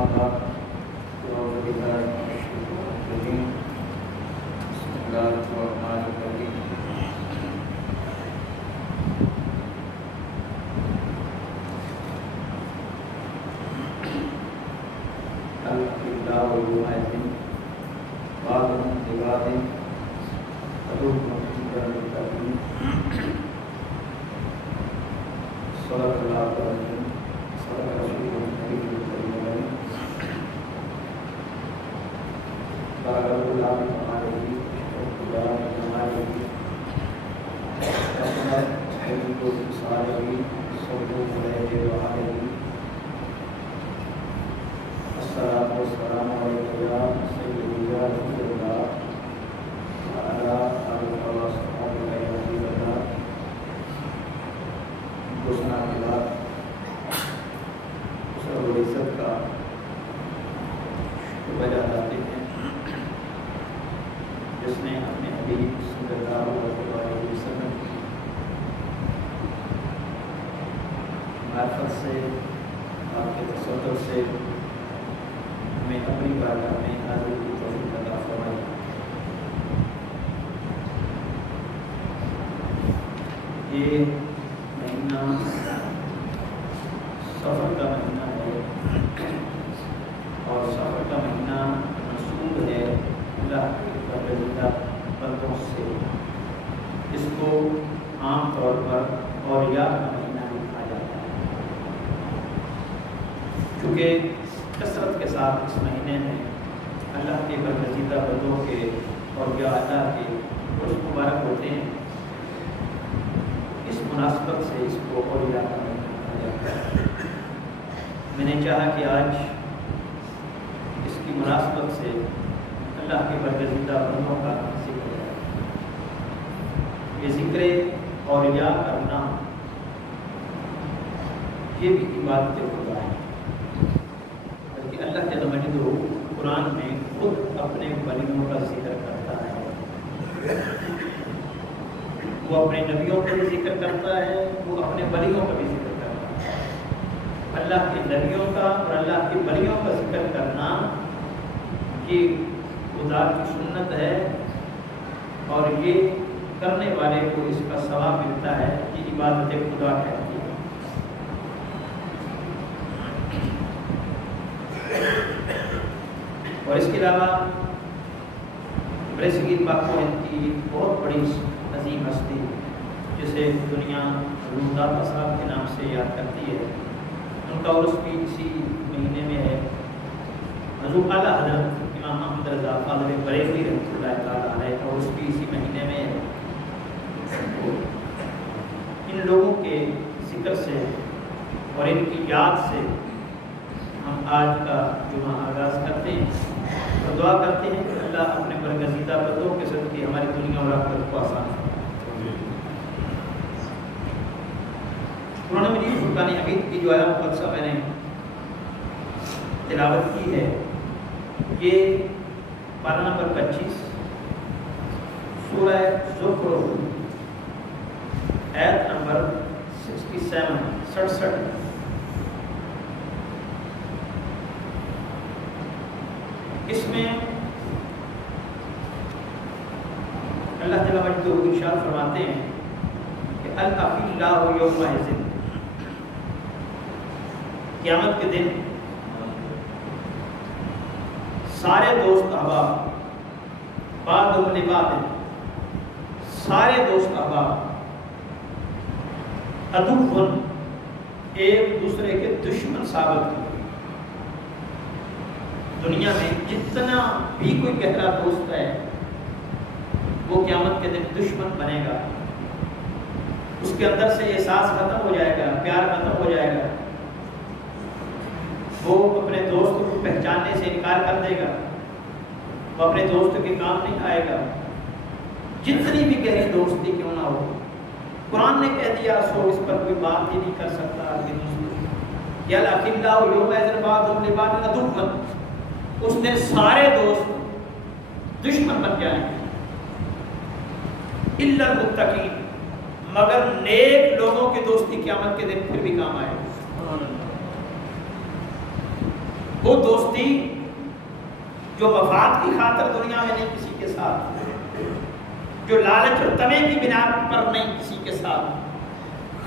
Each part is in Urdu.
أما بعد أعوذ بالله من الشيطان الرجيم بسم الله الرحمن الرحيم الأخلاء يومئذ بعضهم لبعض عدو مبين للمتقين صدق الله العظيم صدق رسوله النبي الكريم بارك الله بكماله وشكر بجماله رحمة حبيب بصالحه صلوا عليه وآله الصلاة والسلام عليك يا سيدي يا رسول الله وعلى آلك وصحبه يا حبيب الله گھوشنا کے بعد اس رب العزت کا شکر ادا کرتے ہیں جس نے اپنے حبیب صلی اللہ علیہ وسلم کی معرفت سے آپ کے تصور سے ہمیں اپنی بارگاہ میں حاضر کی توفیق عطا فرمائی۔ یہ مہینہ سفر کا مہینہ ہے اور سفر کا مہینہ منسوب ہے اللہ کے پسندیدہ بندوں سے، اس کو عام طور پر اولیاء کا مہینہ بھی کہا جاتا ہے، کیونکہ کثرت کے ساتھ اس مہینے میں اللہ کے پسندیدہ بندوں کے اور اللہ کے عرس مبارک ہوتے ہیں، اس مناسبت سے اس کو اولیاء کا مہینہ کہا جاتا ہے۔ میں نے چاہا کہ آج اس کی مناسبت سے اللہ کے برگزیدہ بندوں کا ذکر ہے۔ یہ ذکر اولیاء کرنا یہ بھی عبادت خدا ہے، بلکہ اللہ جل مجدہ قرآن میں خود اپنے ولیوں کا ذکر کرتا ہے، وہ اپنے نبیوں کا بھی ذکر کرتا ہے، وہ اپنے ولیوں کا بھی ذکر کرتا ہے۔ اللہ کے نبیوں کا اور اللہ کے ولیوں کا ذکر کرنا یہ خدا کی سنت ہے، اور یہ کرنے والے کو اس کا ثواب ملتا ہے، یہ عبادت خدا کہتی ہے۔ اور اس کے علاوہ بڑے صغیر پاک کی بہت بڑی عظیم ہستی جسے دنیا علوم داتا صاحب کے نام سے یاد کرتی ہے، ان کا عرس بھی اسی مہینے میں ہے۔ حضور اعلیٰ حضرت امام احمد رضا فاضل بریلوی رحمۃ اللہ تعالیٰ علیہ کا عرس بھی اسی مہینے میں ہے۔ ان لوگوں کے ذکر سے اور ان کی یاد سے ہم آج کا جمعہ آغاز کرتے ہیں اور دعا کرتے ہیں کہ اللہ اپنے برگزیدہ بندوں کے صدقے ہماری دنیا اور آخرت کو آسان فرمائے۔ قرآن مجید فرقان حمید کی جو آیت مقدسہ میں نے تلاوت کی ہے، یہ پارہ نمبر 25 سورہ زخرف آیت نمبر 67 اس میں اللہ تعالیٰ مجدہ ارشاد فرماتے ہیں کہ الاخلاء یومئذ، قیامت کے دن سارے دوست احباب، بعضهم لبعض، سارے دوست احباب، عدو ایک دوسرے کے دشمن ثابت ہوں۔ دنیا میں جتنا بھی کوئی گہرا دوست ہے وہ قیامت کے دن دشمن بنے گا، اس کے اندر سے احساس ختم ہو جائے گا، پیار ختم ہو جائے گا، وہ اپنے دوست کو پہچاننے سے انکار کر دے گا، وہ اپنے دوست کے کام نہیں آئے گا، جتنی بھی گہری دوستی کیوں نہ ہو۔ قرآن نے کہہ دیا سو اس پر کوئی بات ہی نہیں کر سکتا کہ یا الاخلاء یومئذ بعضهم لبعض عدو، اس دن سارے دوست دشمن بن جائیں گے، الا المتقین، مگر نیک لوگوں کی دوستی قیامت کے دن پھر بھی کام آئے گی۔ وہ دوستی جو مفاد کی خاطر دنیا میں نہیں کسی کے ساتھ، جو لالچ اور طمع کی بنا پر نہیں کسی کے ساتھ،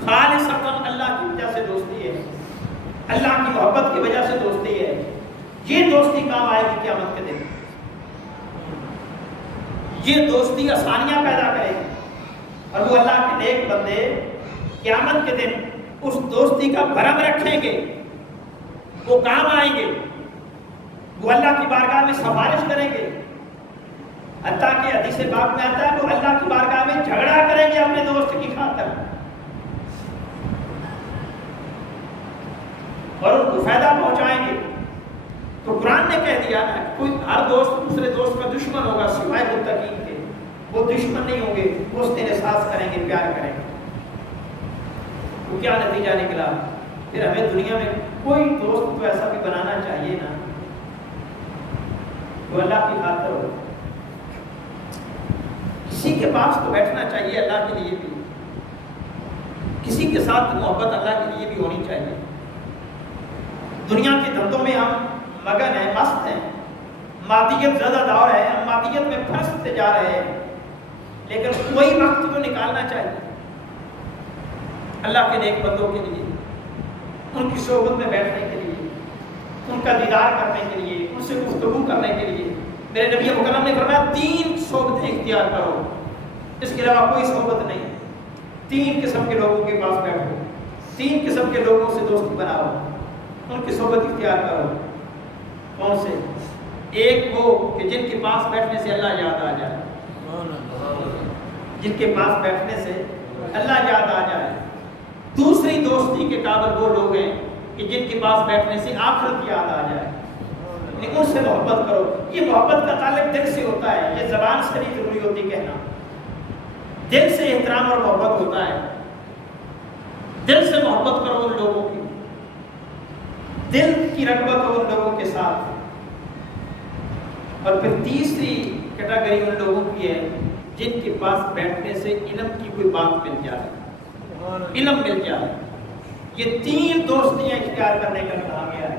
خالصتاً اللہ کی وجہ سے دوستی ہے، اللہ کی محبت کی وجہ سے دوستی ہے، یہ دوستی کام آئے گی قیامت کے دن۔ یہ دوستی آسانیاں پیدا کرے گی، اور وہ اللہ کے نیک بندے قیامت کے دن اس دوستی کا بھرم رکھیں گے، وہ کام آئیں گے، وہ اللہ کی بارگاہ میں سفارش کریں گے، حتیٰ کہ حدیث پاک میں آتا ہے وہ اللہ کی بارگاہ میں جھگڑا کریں گے اپنے دوست کی خاطر، اور ان کو فائدہ پہنچائیں گے۔ تو قرآن نے کہہ دیا نا، کوئی ہر دوست دوسرے دوست کا دشمن ہوگا سوائے متقین کے، وہ دشمن نہیں ہوں گے، وہ اس دن احساس کریں گے، پیار کریں گے۔ وہ کیا نتیجہ نکلا؟ پھر ہمیں دنیا میں کوئی دوست تو ایسا بھی بنانا چاہیے نا جو اللہ کی خاطر ہو، کسی کے پاس تو بیٹھنا چاہیے اللہ کے لیے بھی، کسی کے ساتھ محبت اللہ کے لیے بھی ہونی چاہیے۔ دنیا کے دھندوں میں ہم مگن ہیں، مست ہیں، مادیت زیادہ دور ہے، ہم مادیت میں پھنستے جا رہے ہیں، لیکن کوئی وقت تو نکالنا چاہیے اللہ کے نیک بندوں کے لیے، ان کی صحبت میں بیٹھنے کے لیے، ان کا دیدار کرنے کے لیے، ان سے گفتگو کرنے کے لیے۔ میرے نبی مکرم نے فرمایا 3 صحبتیں اختیار کرو، اس کے علاوہ کوئی صحبت نہیں۔ 3 قسم کے لوگوں کے پاس بیٹھو، 3 قسم کے لوگوں سے دوستی بناؤ، ان کی صحبت اختیار کرو۔ کون سے؟ ایک وہ کہ جن کے پاس بیٹھنے سے اللہ یاد آ جائے، جن کے پاس بیٹھنے سے اللہ یاد آ جائے۔ دوسری دوستی کے قابل وہ لوگ ہیں کہ جن کے پاس بیٹھنے سے آخرت یاد آ جائے، ان سے محبت کرو۔ یہ محبت کا تعلق دل سے ہوتا ہے، یہ زبان سے نہیں ضروری ہوتی کہنا، دل سے احترام اور محبت ہوتا ہے۔ دل سے محبت کرو ان لوگوں کی، دل کی رغبت ہو ان لوگوں کے ساتھ۔ اور پھر تیسری کیٹیگری ان لوگوں کی ہے جن کے پاس بیٹھنے سے علم کی کوئی بات مل جائے، علم مل جائے۔ یہ 3 دوستیاں اختیار کرنے کا کہا گیا ہے۔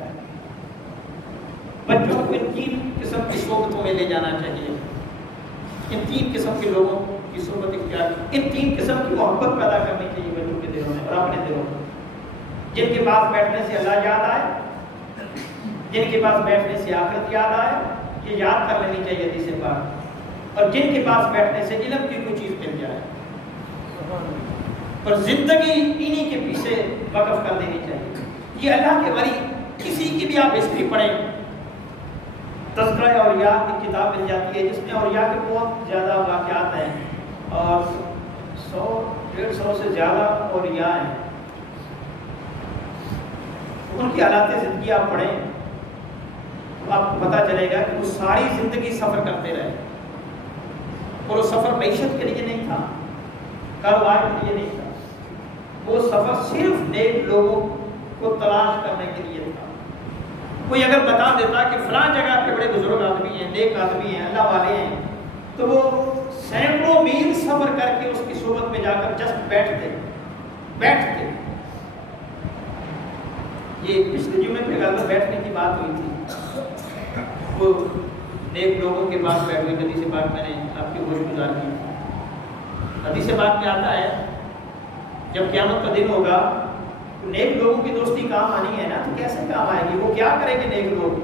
بچوں کو ان 3 قسم کی صحبتوں میں لے جانا چاہیے، ان 3 قسم کے لوگوں کی صحبت اختیار، ان 3 قسم کی محبت پیدا کرنی چاہیے بچوں کے دلوں میں اور اپنے دلوں میں۔ جن کے پاس بیٹھنے سے اللہ یاد آئے، جن کے پاس بیٹھنے سے آخرت یاد آئے، یہ یاد کر لینی چاہیے حدیث پاک، اور جن کے پاس بیٹھنے سے علم کی کوئی چیز مل جائے، اور زندگی انہی کے پیچھے وقف کر دینی چاہیے۔ یہ اللہ کے ولی کسی کی بھی آپ ہسٹری پڑھیں، تذکرہ اولیاء کی کتاب مل جاتی ہے جس میں اولیاء کے بہت زیادہ واقعات ہیں، اور 100-150 سے زیادہ اولیاء ہیں۔ ان کی حالات زندگی آپ پڑھیں تو آپ کو پتہ چلے گا کہ وہ ساری زندگی سفر کرتے رہے، اور وہ سفر معیشت کے لیے نہیں تھا، کاروبار کے لیے نہیں تھا، وہ سفر صرف نیک لوگوں کو تلاش کرنے کے لیے تھا۔ کوئی اگر بتا دیتا کہ فلاں جگہ پہ بڑے بزرگ آدمی ہیں، نیک آدمی ہیں، اللہ والے ہیں، تو وہ سینکڑوں میل سفر کر کے اس کی صحبت میں جا کر جسٹ بیٹھتے۔ یہ پچھلے جمعے پہ غالباً بیٹھنے کی بات ہوئی تھی، وہ نیک لوگوں کے پاس بیٹھ ہوئی حدیث پاک میں نے آپ کی گوش گزار کی۔ حدیث پاک میں آتا ہے جب قیامت کا دن ہوگا تو نیک لوگوں کی دوستی کام آنی ہے نا، تو کیسے کام آئے گی؟ وہ کیا کریں گے نیک لوگ؟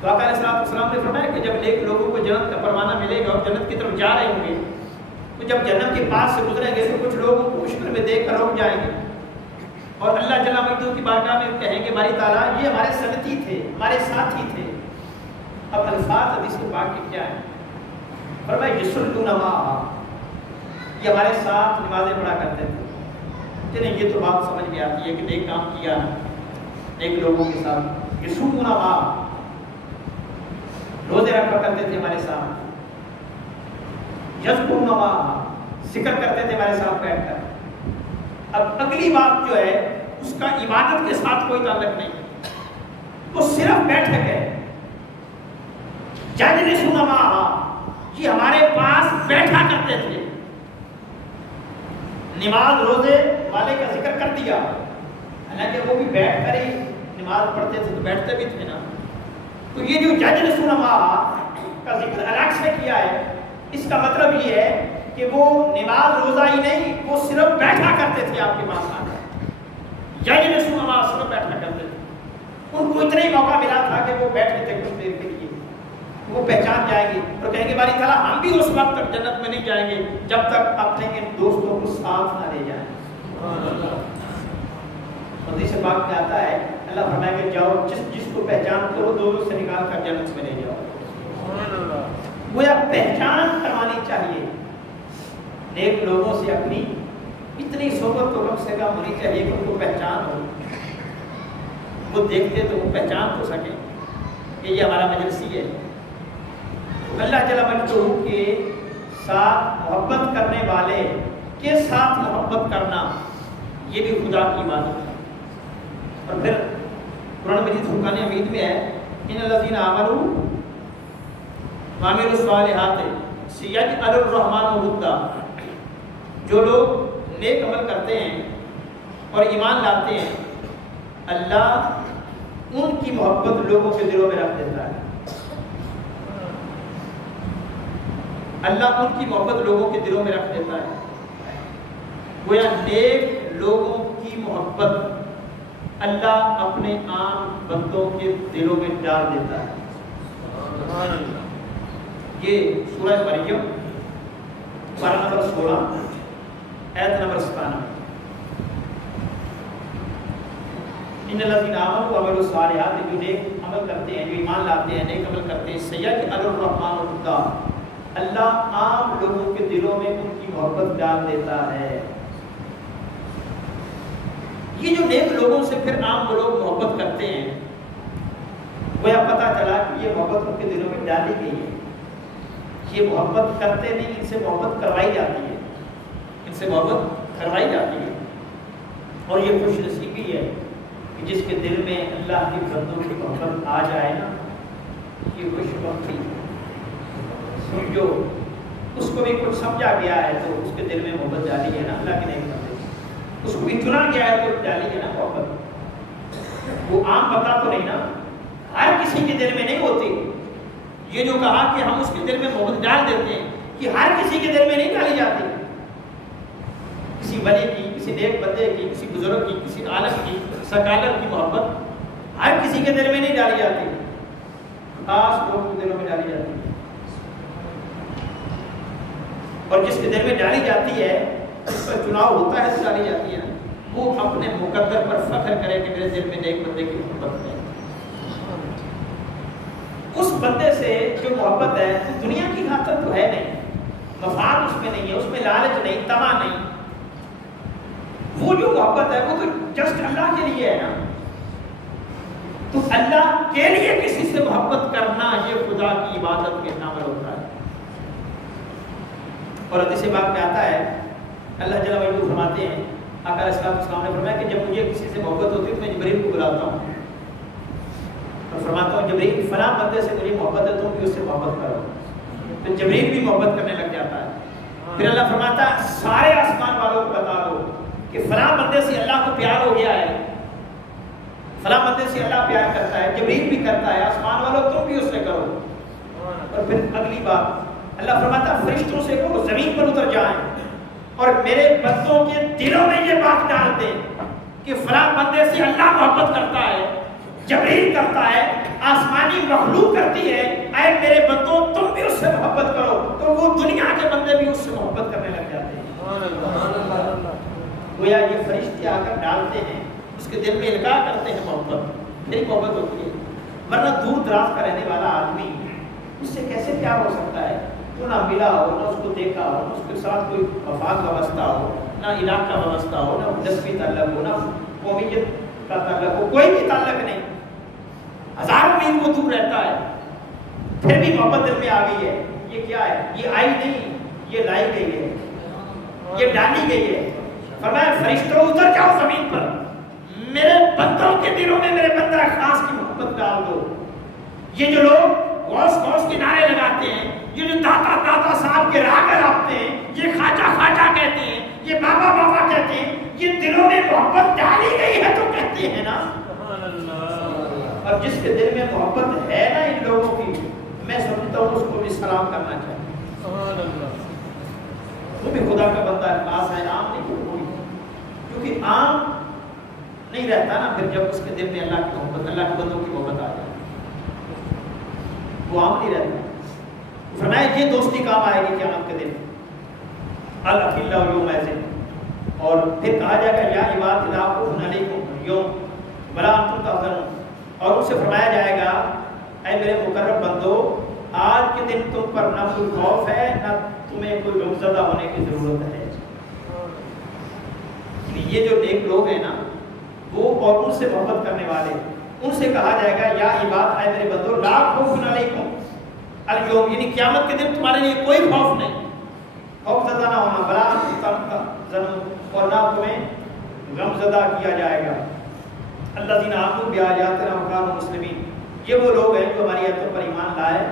تو آقا علیہ السلام نے فرمایا کہ جب نیک لوگوں کو جنت کا پروانہ ملے گا اور جنت کی طرف جا رہے ہوں گے، تو جب جنت کے پاس سے گزریں گے تو کچھ لوگوں کو مشکل میں دیکھ کر رک جائیں گے، اور اللہ جل مجدہ کی بارگاہ میں کہیں گے باری تعالیٰ یہ ہمارے سنگتی تھے، ہمارے ساتھی تھے۔ اب الفاظ حدیث پاک کے کیا ہیں؟ فرمایا یصلون معنا، یہ ہمارے ساتھ نمازیں پڑھا کرتے تھے۔ چلیں یہ تو بات سمجھ میں آتی ہے کہ نیک کام کیا نیک لوگوں کے ساتھ، یصومون معنا، روزے رکھا کرتے تھے ہمارے ساتھ، یذکرون معنا، ذکر کرتے تھے ہمارے ساتھ بیٹھ کر۔ اب اگلی بات جو ہے اس کا عبادت کے ساتھ کوئی تعلق نہیں، وہ صرف بیٹھ گئے۔ یجلسون معنا، یہ ہمارے پاس بیٹھا کرتے تھے۔ نماز روزے والے کا ذکر کر دیا، حالانکہ وہ بھی بیٹھ کر ہی نماز پڑھتے تھے تو بیٹھتے بھی تھے نا، تو یہ جو یجلس کا ذکر الگ سے کیا ہے، اس کا مطلب یہ ہے کہ وہ نماز روزہ ہی نہیں، وہ صرف بیٹھا کرتے تھے آپ کے پاس آ کر، یجلس صرف بیٹھا کرتے تھے. ان کو اتنا ہی موقع ملا تھا کہ وہ بیٹھے تھے کچھ دیر کے لیے، وہ پہچان جائیں گے اور کہیں گے باری تعالیٰ ہم بھی اس وقت تک جنت میں نہیں جائیں گے جب تک اپنے ان دوستوں کو ساتھ نہ لے جائیں. حدیث پاک میں آتا ہے اللہ فرمائے کہ جاؤ جس کو پہچانتے ہو دونوں سے نکال کر جنت میں لے جاؤ. گویا پہچان کرانی چاہیے نیک لوگوں سے، اپنی اتنی صحبت تو کم سے کم ہونی چاہیے کہ ان کو پہچان ہو، وہ دیکھتے تو وہ پہچان تو سکیں کہ یہ ہمارا مجلسی ہے. اللہ جل مجدہ کے ساتھ محبت کرنے والے کے ساتھ محبت کرنا یہ بھی خدا کی عبادت ہے. اور پھر قرآن مجید فرقان حمید میں ہے ان الذین آمنوا وعملوا الصالحات سیجعل الرحمن ودا، جو لوگ نیک عمل کرتے ہیں اور ایمان لاتے ہیں اللہ ان کی محبت لوگوں کے دلوں میں رکھ دیتا ہے. اللہ ان کی محبت لوگوں کے دلوں میں رکھ دیتا ہے. گویا نیک لوگوں کی محبت اللہ اپنے عام بندوں کے دلوں میں ڈال دیتا ہے. یہ سورہ مریم پارہ نمبر 16 آیت نمبر 97. ان الذین آمنوا وعملوا الصالحات، جو نیک عمل کرتے ہیں، جو ایمان لاتے ہیں، نیک عمل کرتے ہیں، سیجعل الرحمن ودا، اللہ عام لوگوں کے دلوں میں ان کی محبت ڈال دیتا ہے. یہ جو نیک لوگوں سے پھر عام لوگ محبت کرتے ہیں، وہ پتہ چلا کہ یہ محبت ان کے دلوں میں ڈالی گئی ہے. یہ محبت کرتے نہیں، ان سے محبت کروائی جاتی ہے، ان سے محبت کروائی جاتی ہے. اور یہ خوش نصیبی ہے کہ جس کے دل میں اللہ کے بندوں کی محبت آ جائے نا، یہ خوش بختی ہے. جو اس کو بھی کچھ سمجھا گیا ہے تو اس کے دل میں محبت ڈالی ہے نا اللہ کے نہیں بندے، اس کو بھی چنا گیا ہے تو ڈالی ہے نا محبت. وہ عام بتا تو نہیں نا، ہر کسی کے دل میں نہیں ہوتی. یہ جو کہا کہ ہم اس کے دل میں محبت ڈال دیتے ہیں، کہ ہر کسی کے دل میں نہیں ڈالی جاتی. کسی ولی کی، کسی نیک بندے کی، کسی بزرگ کی، کسی عالم کی، سکالر کی محبت ہر کسی کے دل میں نہیں ڈالی جاتی، خاص لوگوں کے دلوں میں ڈالی جاتی ہے. اور جس کے دل میں ڈالی جاتی ہے، اس پر چناؤ ہوتا ہے، ڈالی جاتی ہے، وہ اپنے مقدر پر فخر کرے کہ میرے دل میں نیک بندے کی محبت ہے. اس بندے سے جو محبت ہے وہ دنیا کی خاطر تو ہے نہیں، مفاد اس میں نہیں ہے، اس میں لالچ نہیں، طمع نہیں. وہ جو محبت ہے وہ تو جسٹ اللہ کے لیے ہے نا. تو اللہ کے لیے کسی سے محبت کرنا یہ خدا کی عبادت کے عمل ہوتا ہے. اور حدیث پاک میں آتا ہے اللہ جل وعلا فرماتے ہیں، آقا علیہ السلام نے فرمایا کہ جب مجھے کسی سے محبت ہوتی ہے تو میں جبریل کو بلاتا ہوں اور فرماتا ہوں جبریل فلاں بندے سے مجھے محبت ہے تم بھی اس سے محبت کرو. تو جبریل بھی محبت کرنے لگ جاتا ہے. پھر اللہ فرماتا ہے سارے آسمان والوں کو بتا دو کہ فلاں بندے سے اللہ کو پیار ہو گیا ہے، فلاں بندے سے اللہ پیار کرتا ہے، جبریل بھی کرتا ہے، آسمان والوں تم بھی اس سے کرو. اور پھر اگلی بات اللہ فرماتا ہے فرشتوں سے کہو زمین پر اتر جائیں اور میرے بندوں کے دلوں میں یہ بات ڈال دیں کہ فلاں بندے سے اللہ محبت کرتا ہے، جبریل کرتا ہے، آسمانی مخلوق کرتی ہے، اے میرے بندوں تم بھی اس سے محبت کرو. تو وہ دنیا کے بندے بھی اس سے محبت کرنے لگ جاتے ہیں. گویا یہ فرشتے آ کر ڈالتے ہیں، اس کے دل میں القاء کرتے ہیں محبت، پھر محبت ہوتی ہے. ورنہ دور دراز کا رہنے والا آدمی اس سے کیسے پیار ہو سکتا ہے؟ تو نہ ملا ہو، نہ اس کو دیکھا ہو، نہ اس کے ساتھ کوئی مفاد وابستہ ہو، نہ علاقہ وابستہ ہو، نہ نسبی تعلق ہو، نہ قومیت کا تعلق ہو، کوئی بھی تعلق نہیں. ہزاروں میل وہ دور رہتا ہے، پھر بھی محبت دل میں آ گئی ہے. یہ کیا ہے؟ یہ آئی نہیں، یہ لائی گئی ہے، یہ ڈالی گئی ہے. فرمایا فرشتوں اتر جاؤ زمین پر، میرے بندوں کے دلوں میں میرے بندہ خاص کی محبت ڈال دو. یہ جو لوگ غوث غوث کے نعرے لگاتے ہیں، یہ جو داتا داتا صاحب کے راہ میں رکھتے ہیں، یہ خواجہ خواجہ کہتے ہیں، یہ بابا بابا کہتے ہیں، یہ دلوں میں محبت ڈالی گئی ہے تو کہتے ہیں نا. اور جس کے دل میں محبت ہے نا ان لوگوں کی، میں سمجھتا ہوں اس کو بھی سلام کرنا چاہیے۔ وہ بھی خدا کا بندہ ہے، خاص ہے، عام نہیں کوئی، کیونکہ عام نہیں رہتا نا پھر جب اس کے دل میں اللہ کی محبت، اللہ کے بندوں کی محبت آ جائے، وہ عام نہیں رہتا۔ فرمایا یہ دوستی کام آئے گی قیامت کے دن، الاخلاء یومئذ، اور پھر کہا جائے گا یا عباد لا خوف علیکم یوم ولا انتم تحزنون، اور ان سے فرمایا جائے گا اے میرے مقرب بندو، آج کے دن تم پر نہ کوئی خوف ہے نہ تمہیں کوئی غمزدہ ہونے کی ضرورت ہے۔ یہ جو نیک لوگ ہیں نا وہ اور ان سے محبت کرنے والے، ان سے کہا جائے گا یا عباد اے میرے بندو لا خوف علیکم اليوم، یعنی قیامت کے دن تمہارے لیے کوئی خوف نہیں، خوف زدہ نہ ہونا، بلا انتم تحزنون، اور نہ تمہیں غمزدہ کیا جائے گا۔ الذین آمنوا بآیاتنا وکانوا مسلمین، یہ وہ لوگ ہیں جو ہماری آیتوں پر ایمان لائے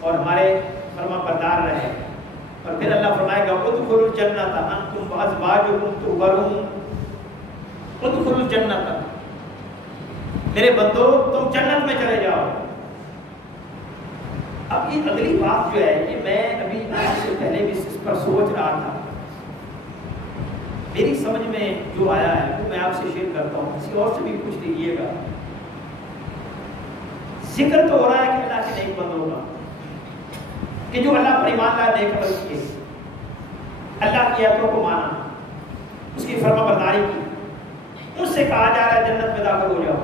اور ہمارے فرما بردار رہے۔ اور پھر اللہ فرمائے گا ادخلوا الجنۃ انتم وازواجکم تحبرون، ادخلوا الجنۃ، میرے بندو تم جنت میں چلے جاؤ۔ اب یہ اگلی بات جو ہے کہ میں ابھی آج سے پہلے بھی اس پر سوچ رہا تھا، میری سمجھ میں جو آیا ہے وہ میں آپ سے شیئر کرتا ہوں، کسی اور سے بھی پوچھ لیجیے گا۔ ذکر تو ہو رہا ہے کہ اللہ کے نیک بندوں کا، کہ جو اللہ پر ایمان لائے، نیک عمل کیے، اللہ کی آیتوں کو مانا، اس کی فرما برداری کی، ان سے کہا جا رہا ہے جنت میں داخل ہو جاؤ،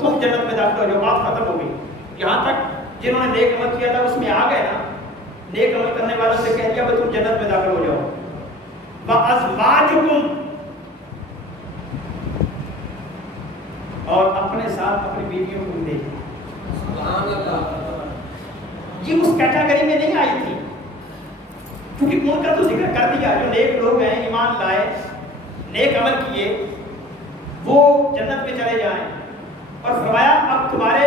تم جنت میں داخل ہو جاؤ، بات ختم ہو گئی۔ یہاں تک جنہوں نے نیک عمل کیا تھا اس میں آ گئے نا، نیک عمل کرنے والوں سے کہہ دیا کہ تم جنت میں داخل ہو جاؤ۔ وَأَزْوَاجُكُمْ، اور اپنے ساتھ اپنی بیویوں کو لے جاؤ۔ یہ اس کیٹیگری میں نہیں آئی تھی، کیونکہ ان کا تو ذکر کر دیا، جو نیک لوگ ہیں، ایمان لائے، نیک عمل کیے، وہ جنت میں چلے جائیں، اور فرمایا اب تمہارے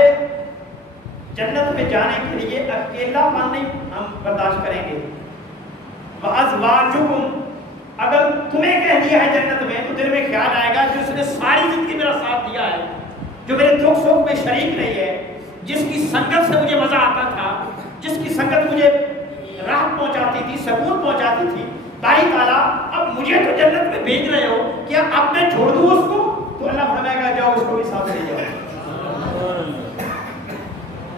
جنت میں جانے کے لیے اکیلا پن نہیں ہم برداشت کریں گے۔ وَأَزْوَاجُكُمْ، اگر تمہیں کہہ دیا ہے جنت میں تو دل میں خیال آئے گا جس نے ساری زندگی میرا ساتھ دیا ہے، جو میرے دکھ سکھ میں شریک رہی ہے، جس کی سنگت سے مجھے مزہ آتا تھا، جس کی سنگت مجھے راحت پہنچاتی تھی، سکون پہنچاتی تھی، باری تعالیٰ اب مجھے تو جنت میں بھیج رہے ہو، کیا اب میں چھوڑ دوں اس کو؟ تو اللہ فرمائے گا جاؤ اس کو بھی ساتھ لے جاؤ۔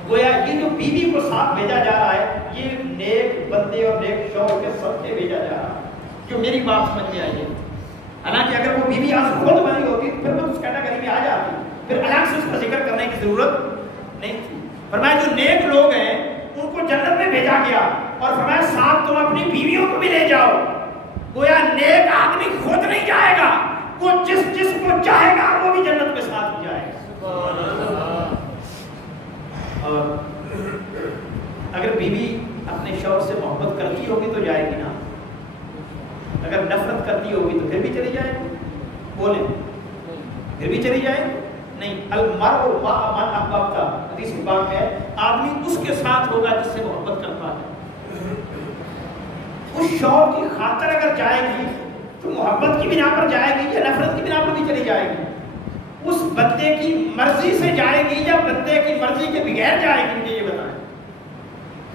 گویا یہ جو بیوی کو ساتھ بھیجا جا رہا ہے، یہ نیک بندے اور نیک شوہر کے سب سے بھیجا جا رہا ہے، جو میری بات سمجھ میں آئی ہے۔ حالانکہ اگر وہ بیوی آج خود بنی ہوتی پھر وہ اس کیٹیگری میں آ جاتی، پھر الگ سے اس کا ذکر کرنے کی ضرورت نہیں تھی۔ فرمایا جو نیک لوگ ہیں ان کو جنت میں بھیجا گیا، اور فرمایا ساتھ تم اپنی بیویوں کو بھی لے جاؤ۔ گویا نیک آدمی خود نہیں جائے گا، وہ جس کو چاہے گا وہ بھی جنت میں ساتھ جائے گا۔ اور اگر بیوی اپنے شوہر سے محبت کرتی ہوگی تو جائے گی نا، اگر نفرت کرتی ہوگی تو پھر بھی چلی جائے گی، بولیں پھر بھی چلی جائے گی؟ نہیں، المرء مع من احببت، حدیث پاک ہے آدمی اس کے ساتھ ہوگا جس سے محبت کرتا ہے۔ اس شوہر کی خاطر اگر جائے گی تو محبت کی بنا پر جائے گی یا نفرت کی بنا پر بھی چلی جائے گی؟ اس بندے کی مرضی سے جائے گی یا بندے کی مرضی کے بغیر جائے گی؟ مجھے یہ بتائیں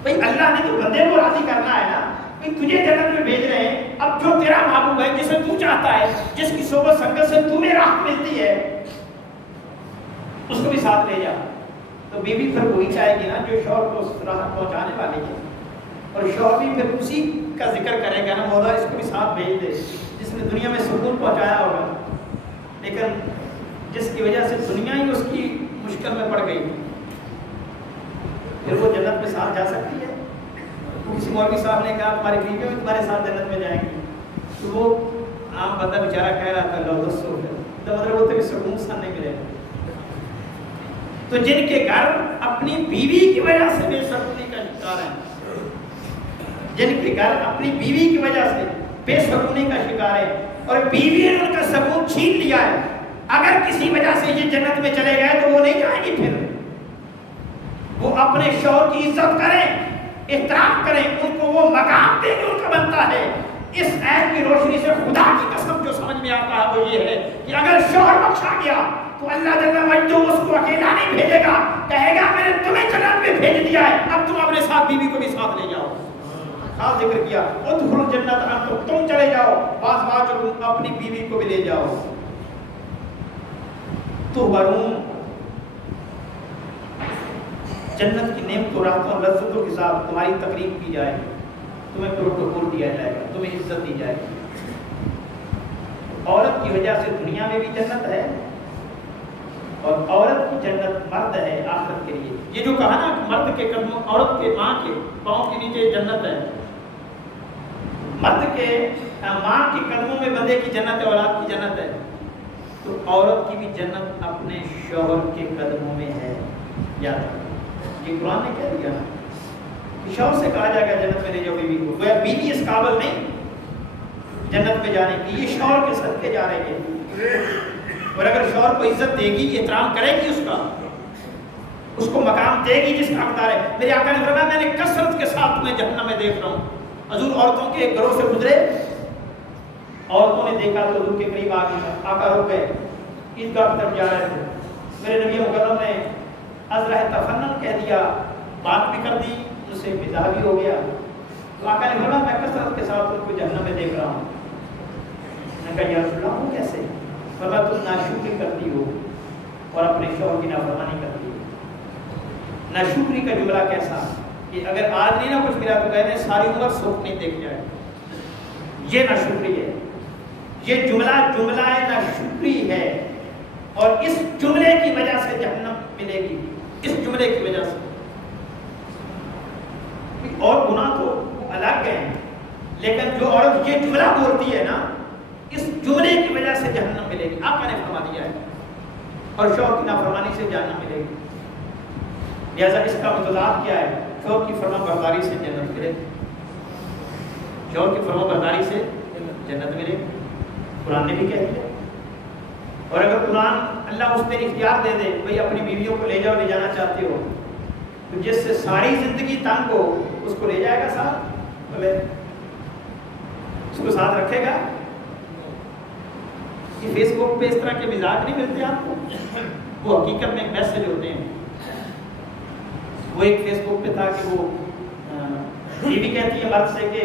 بھئی، اللہ نے تو بندے کو راضی کرنا ہے نا، بھئی تجھے جنت میں بھیج رہے ہیں، اب جو تیرا محبوب ہے، جسے تو چاہتا ہے، جس کی صحبت سنگت سے تمہیں راحت ملتی ہے، اس کو بھی ساتھ لے جا۔ تو بیوی پھر وہی چاہے گی نا جو شوہر کو راحت پہنچانے والی ہے، اور شوہر بھی پھر اسی کا ذکر کرے گا نا، مولا اس کو بھی ساتھ بھیج دے جس نے دنیا میں سکون پہنچایا ہوگا، لیکن جس کی وجہ سے دنیا ہی اس کی مشکل میں پڑ گئی، پھر وہ جنت میں ساتھ جا سکتی ہے؟ کسی مولوی صاحب نے کہا تمہاری بیویاں بھی تمہارے ساتھ جنت میں جائیں گی، تو وہ عام بندہ بیچارہ کہہ رہا تھا لو دسو، تو مطلب وہ تو سکون سا نہیں ملے گا۔ تو جن کے گھر اپنی بیوی کی وجہ سے بے سکونی کا شکار ہے، جن کے گھر اپنی بیوی کی وجہ سے بے سکونی کا شکار ہے، اور بیوی نے ان کا سکون چھین لیا ہے، اگر کسی وجہ سے یہ جنت میں چلے گئے تو وہ نہیں جائیں گی، پھر وہ اپنے شوہر کی عزت کریں، احترام کریں، ان کو وہ مقام دیں جو ان کا بنتا ہے۔ اس آیت کی روشنی سے خدا کی قسم جو سمجھ میں آتا ہے وہ یہ ہے کہ اگر شوہر بخشا گیا تو اللہ جل مجدہ اس کو اکیلا نہیں بھیجے گا، کہے گا میں نے تمہیں جنت میں بھیج دیا ہے، اب تم اپنے ساتھ بیوی کو بھی ساتھ لے جاؤ۔ خاص ذکر کیا ادخلوا الجنت، تو تم چلے جاؤ، بعض تم اپنی بیوی کو بھی لے جاؤ۔ تو برون جنت کی نعمتوں راحتوں اور لذتوں کے ساتھ تمہاری تقریب کی جائے گی، تمہیں پروٹوکول دیا جائے گا، تمہیں عزت دی جائے گی۔ عورت کی وجہ سے دنیا میں بھی جنت ہے، اور عورت کی جنت مرد ہے آخرت کے لیے۔ یہ جو کہا نا کہ مرد کے قدموں، عورت کے ماں کے پاؤں کے نیچے جنت ہے، مرد کے ماں کے قدموں میں بندے کی جنت ہے، اولاد کی جنت ہے، تو عورت کی بھی جنت اپنے شوہر کے قدموں میں ہے۔ یاد رکھو، یہ قرآن نے کہہ دیا نا، شوہر سے کہا جائے گا جنت میں لے جاؤ بیوی کو، گویا بیوی اس قابل نہیں جنت میں جانے کی، یہ شوہر کے صدقے جا رہے ہیں۔ اور اگر شوہر کو عزت دے گی، احترام کرے گی، اس کو مقام دے گی جس کا حقدار ہے۔ میرے آقا نے فرمایا میں نے کثرت کے ساتھ تمہیں جہنم میں دیکھ رہا ہوں۔ حضور عورتوں کے ایک گروہ سے گزرے، عورتوں نے دیکھا تو حضور کے قریب آ گئی، آقا رک گئے، عیدگاہ کی طرف جا رہے تھے۔ میرے نبی مکرم نے ازرہ تفنن کہہ دیا، بات بھی کر دی، ان سے مزاح بھی ہو گیا۔ تو آقا نے فرمایا میں کثرت کے ساتھ ان کو جہنم میں دیکھ رہا ہوں۔ میں نے کہا یا رسول اللہ وہ کیسے؟ فرمایا تم ناشکری کرتی ہو اور اپنے شوہر کی نافرمانی کرتی ہو۔ ناشکری کا جملہ کیسا کہ اگر آج نہیں نہ کچھ ملا تو کہتے ہیں ساری عمر سکھ نہیں دیکھ جائے، یہ ناشکری ہے۔ یہ جملہ ناشکری ہے، اور اس جملے کی وجہ سے جہنم ملے گی، اس جملے کی وجہ سے۔ اور گناہ تو الگ ہیں، لیکن جو عورت یہ جملہ بولتی ہے نا، اس جملے کی وجہ سے جہنم ملے گی، آقا نے فرما دیا ہے، اور شوہر کی نافرمانی سے جہنم ملے گی۔ لہذا اس کا متضاد کیا ہے؟ شوہر کی فرما برداری سے جنت ملے گی، شوہر کی فرما برداری سے جنت ملے گی، قرآن نے بھی کہہ دیا۔ اور اگر قرآن اللہ اس دن اختیار دے دے، بھئی اپنی بیویوں کو لے جاؤ، لے جانا چاہتے ہو، تو جس سے ساری زندگی تنگ ہو اس کو لے جائے گا ساتھ، بولے اس کو ساتھ رکھے گا؟ کہ فیس بک پہ اس طرح کے مزاج نہیں ملتے آپ کو، وہ حقیقت میں ایک میسج ہوتے ہیں۔ وہ ایک فیس بک پہ تھا کہ وہ بیوی کہتی ہے مرد سے کہ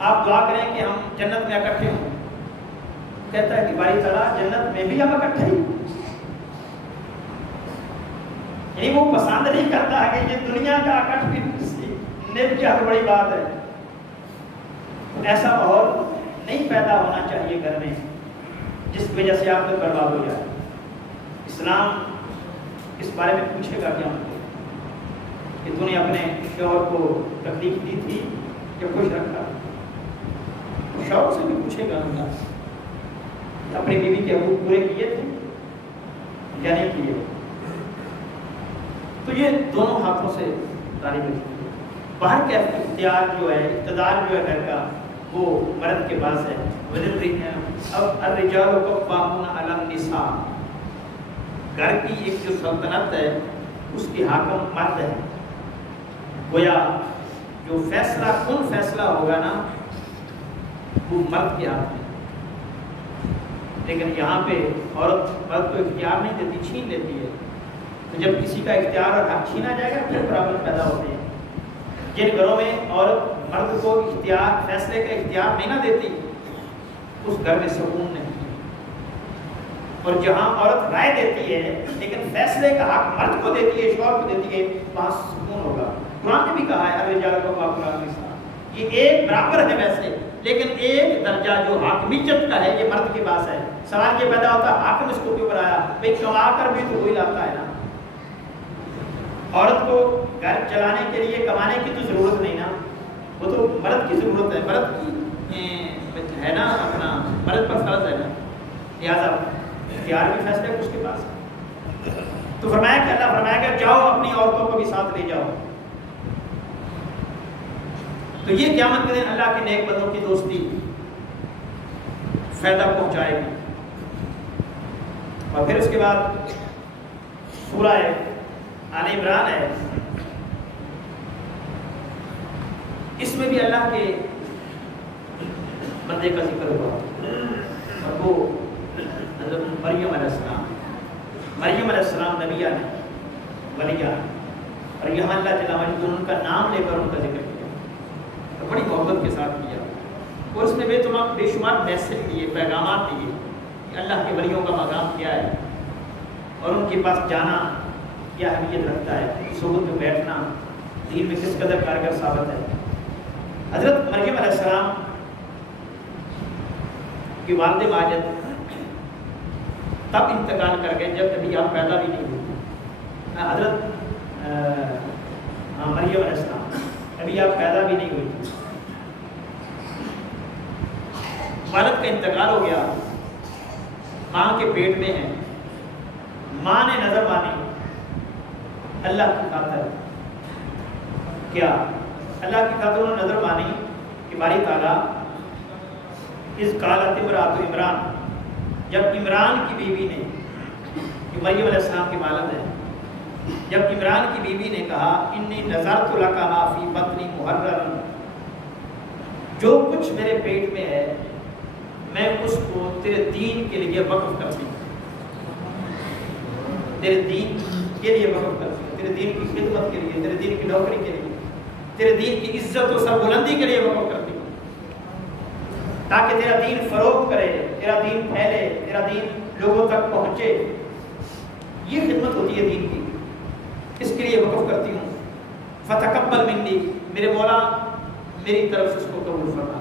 آپ دعا کریں کہ ہم جنت میں اکٹھے ہوں، کہتا ہے کہ باری تعالیٰ جنت میں بھی ہم اکٹھے ہی، یعنی وہ پسند نہیں کرتا ہے کہ یہ دنیا کا اکٹھ بھی نیب کی بڑی بات ہے۔ ایسا ماحول نہیں پیدا ہونا چاہیے گھر میں جس وجہ سے آپ کو برباد ہو جائے۔ اسلام اس بارے میں پوچھے گا کیا کہ تو نے اپنے شوہر کو تکلیف دی تھی کہ خوش رکھا؟ شوہر سے بھی پوچھے گا اپنی بیوی کے حقوق پورے کیے تھے یا نہیں کیے؟ تو یہ دونوں ہاتھوں سے تعلیم ہے۔ باہر کے اختیار جو ہے، اقتدار جو ہے گھر کا، وہ مرد کے پاس ہے۔ اب الرجال قوامون علی النساء، گھر کی ایک جو سلطنت ہے اس کی حاکم مرد ہے۔ گویا جو فیصلہ کن فیصلہ ہوگا نا وہ مرد کے ہاتھ میں، لیکن یہاں پہ عورت مرد کو اختیار نہیں دیتی، چھین لیتی ہے۔ تو جب کسی کا اختیار اور حق چھینا جائے گا پھر پرابلم پیدا ہوتے ہیں۔ جن گھروں میں عورت مرد کو اختیار، فیصلے کا اختیار نہیں نہ دیتی، اس گھر میں سکون نہیں ہے۔ اور جہاں عورت رائے دیتی ہے لیکن فیصلے کا حق مرد کو دیتی ہے، شوہر کو دیتی ہے، وہاں سکون ہوگا۔ قرآن نے بھی کہا ہے الرجال قوامون علی النساء، یہ ایک برابر ہے ویسے، لیکن ایک درجہ جو حاکمیت کا ہے یہ مرد کے پاس ہے۔ سوال یہ پیدا ہوتا ہے حاکم اس کو کیوں بنایا؟ بھئی کما کر بھی تو وہی لاتا ہے نا۔ عورت کو گھر چلانے کے لیے کمانے کی تو ضرورت نہیں نا، وہ تو مرد کی ضرورت ہے، مرد کی ہے نا، اپنا مرد پر فرض ہے نا، لہٰذا اختیار بھی فیصلے اس کے پاس ہے۔ تو فرمایا کہ اللہ فرمایا کہ جاؤ اپنی عورتوں کو بھی ساتھ لے جاؤ۔ تو یہ قیامت کے دن اللہ کے نیک بندوں کی دوستی فائدہ پہنچائے گی۔ اور پھر اس کے بعد سورہ آل عمران ہے، اس میں بھی اللہ کے بندے کا ذکر ہوا، اور وہ حضرت مریم علیہ السلام۔ مریم علیہ السلام نبیہ نے ولیہ، اور یہاں اللہ جل مجدہ ان کا نام لے کر ان کا ذکر کیا، اور بڑی محبت کے ساتھ کیا، اور اس میں بے شمار میسج دیے، پیغامات دیے کہ اللہ کے ولیوں کا مقام کیا ہے، اور ان کے پاس جانا کیا اہمیت رکھتا ہے، صحبت میں بیٹھنا دین میں کس قدر کارگر ثابت ہے۔ حضرت مریم علیہ السلام کی والد ماجد تب انتقال کر گئے جب ابھی آپ پیدا بھی نہیں ہوئے، حضرت مریم علیہ السلام ابھی آپ پیدا بھی نہیں ہوئی تھی، والد کا انتقال ہو گیا، ماں کے پیٹ میں ہیں، ماں نے نظر مانی اللہ کی خاطر، کیا اللہ کی خاطر انہوں نے نظر مانی کہ باری تعالیٰ اس قالت امرأۃ عمران، جب عمران کی بیوی نے، کہ مریم علیہ السلام کی والد ہے، جب عمران کی بیوی نے کہا انی نذرت لک ما فی بطنی محررا، جو کچھ میرے پیٹ میں ہے میں اس کو تیرے دین کے لیے وقف کرتی ہوں، تیرے دین کے لیے وقف کرتی ہوں، تیرے دین کی خدمت کے لیے، تیرے دین کی نوکری کے لیے، تیرے دین کی عزت و سربلندی کے لیے وقف کرتی ہوں، تاکہ تیرا دین فروغ کرے، تیرا دین پھیلے، تیرا دین لوگوں تک پہنچے، یہ خدمت ہوتی ہے دین کی، اس کے لیے وقف کرتی ہوں، فتقبل منی، میرے مولا میری طرف سے اس کو قبول فرما،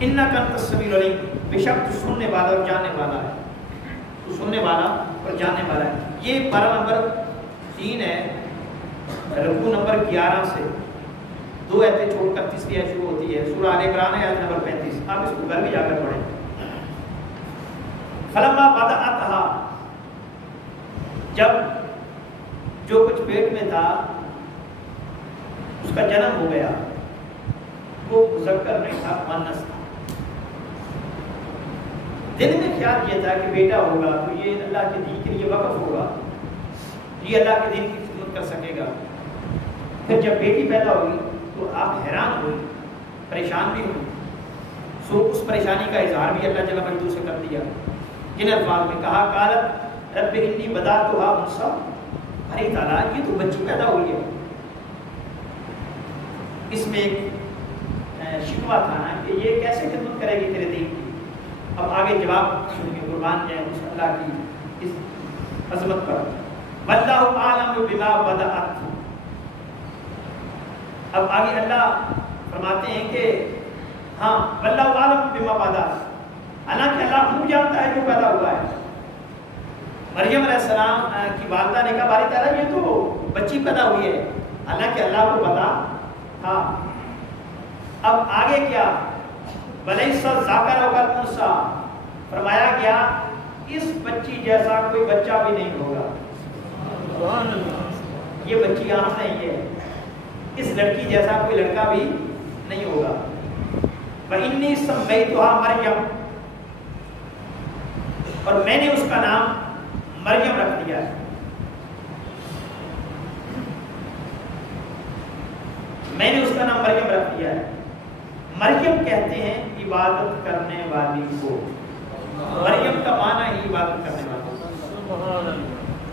انک انت السمیع العلیم، بے شک تو سننے والا اور جاننے والا ہے، تو سننے والا اور جاننے والا ہے۔ یہ پارہ نمبر 3 ہے، رکوع نمبر 11 سے 2 آیتیں چھوڑ کر تیسری آیت شروع ہوتی ہے، سورہ آل عمران ہے، آیت نمبر 35، آپ اس کو گھر بھی جا کر پڑھیں۔ فلما بدأتھا، جب جو کچھ پیٹ میں تھا اس کا جنم ہو گیا، وہ مذکر نہیں تھا، مؤنث تھا، دل میں خیال یہ تھا کہ بیٹا ہوگا تو یہ اللہ کے دین کے لیے وقف ہوگا، یہ اللہ کے دین کی خدمت کر سکے گا۔ پھر جب بیٹی پیدا ہوئی تو آپ حیران ہوئی، پریشان بھی ہوئی، سو اس پریشانی کا اظہار بھی اللہ جل مجدہ سے کر دیا، جن الفاظ میں کہا قالت رب انی بدأتھا انثیٰ، ارے تعالیٰ یہ تو بچی پیدا ہوئی ہے۔ اس میں ایک شکوہ تھا نا کہ یہ کیسے خدمت کرے گی تیرے دین کی، اب آگے جواب سن کے قربان جائیں اس اللہ کی اس عظمت پر، واللہ اعلم بما بدأت، اب آگے اللہ فرماتے ہیں کہ ہاں واللہ اعلم بما بدأت، حالانکہ اللہ خوب جانتا ہے جو پیدا ہوا ہے۔ مریم علیہ السلام کی والدہ نے کہا باری تعالیٰ یہ تو بچی پیدا ہوئی ہے، حالانکہ اللہ کو پتا تھا۔ اب آگے کیا، وَلَيْسَ الذَّكَرُ كَالْأُنثَىٰ، فرمایا گیا اس بچی جیسا کوئی بچہ بھی نہیں ہوگا، یہ بچی عام نہیں ہے، اس لڑکی جیسا کوئی لڑکا بھی نہیں ہوگا۔ وَإِنِّي سَمَّيْتُهَا مَرْيَمَ، اور میں نے اس کا نام مریم رکھ دیا ہے، میں نے اس کا نام مریم رکھ دیا ہے۔ مریم کہتے ہیں عبادت کرنے والی کو، مریم کا معنی ہی عبادت کرنے والا،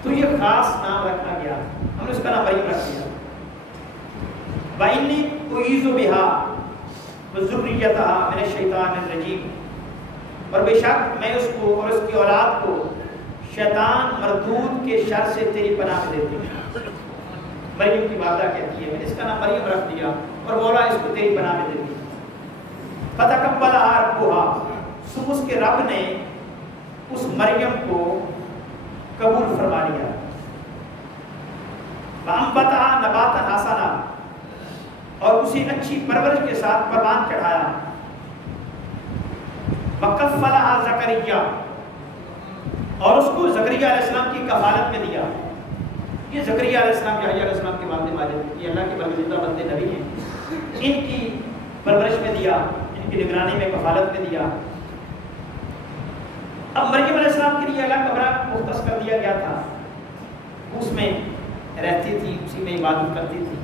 تو یہ خاص نام رکھا گیا، ہم نے اس کا نام مریم رکھ دیا۔ وَإِنِّي أُعِيذُ بِهَا وَذُرِّيَّتَهَا مِنَ الشَّيْطَانِ الرَّجِيمِ، اور بے شک میں اس کو اور اس کی اولاد کو شیطان مردود کے شر سے تیری پناہ میں دیتی ہوں۔ مریم کی والدہ کہتی ہے میں نے اس کا نام مریم رکھ دیا اور مولا اس کو تیری پناہ میں دیتی ہوں۔ فَتَقَبَّلَهَا رَبُّهَا، سو اس کے رب نے اس مریم کو قبول فرما لیا۔ وَأَنبَتَهَا نَبَاتًا حَسَنًا، اور اسے اچھی پرورش کے ساتھ پروان چڑھایا۔ وَكَفَّلَهَا زَكَرِيَّا، اور اس کو زکریا علیہ السلام کی کفالت میں دیا۔ یہ زکریا علیہ السلام یحییٰ علیہ السلام کے والد ماجد، یہ اللہ کے برگزیدہ بندے نبی ہیں، ان کی پرورش میں دیا، ان کی نگرانی میں کفالت میں دیا۔ اب مریم علیہ السلام کے لیے الگ کمرہ مختص کر دیا گیا تھا، اس میں رہتی تھی، اسی میں عبادت کرتی تھی۔